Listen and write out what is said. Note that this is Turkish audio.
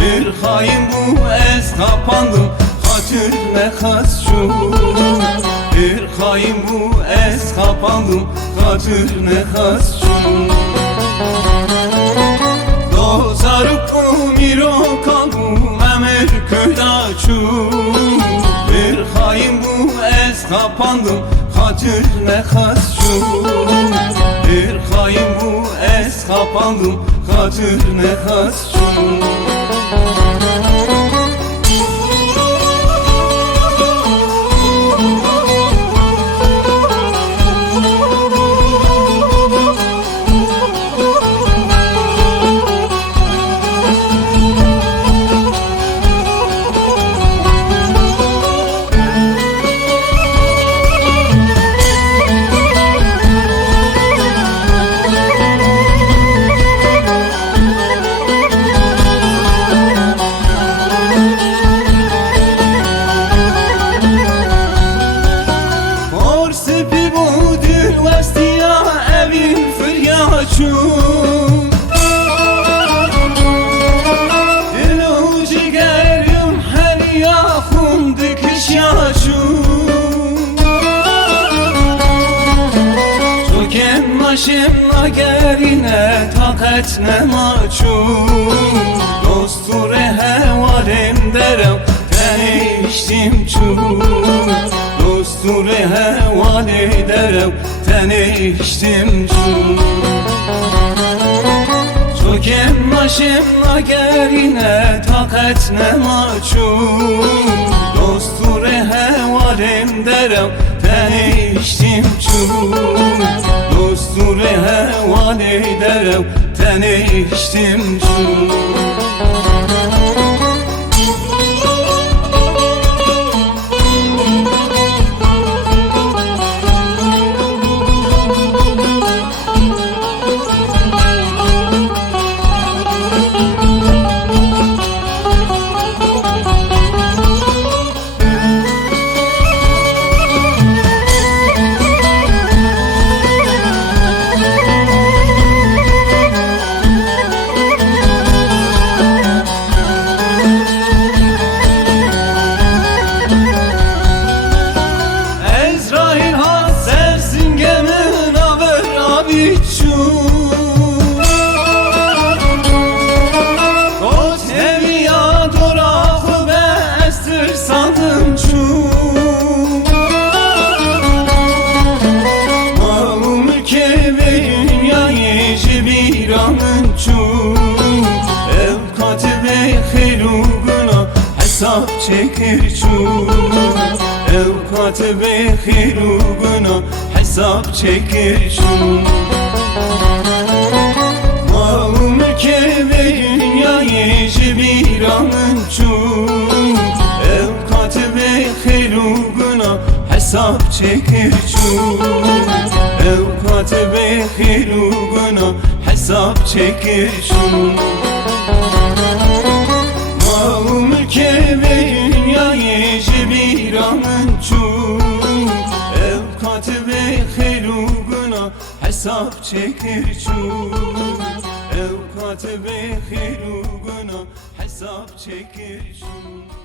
Bir hain bu ez kapandım hatır ne hasçu. Bir hain bu ez kapandım hatır ne hasçu. Dozarıp umiro kalbum emir köydaçu. Bir hain bu ez kapandım hatır ne hasçu. Bir hain bu ez kapandım hatır ne hasçu. Dilo cigerim her yakun dikiş yaşu. Çoken maşemla gerine takat ne maçu. Dosture hevalem derem tene içtim çu. Dosture hevale derem tene içtim çu. Çoken maşemla gerine takat ne maçu. Dosture hevalem derem tene içtim çu. Dosture hevale derem tene içtim çu. Hesap çekir çu. Evkat ve hiruguna hesap çekir çu. Mal mülke ve dünyayı cibiranın çu. Evkat ve hiruguna hesap çekir çu. Evkat ve hiruguna hesap çekir çu. Mal mülke ve dünyayı cibiranın çu. Evkat ve hiruguna hesap çekir çu. Evkat ve hiruguna hesap çekir çu.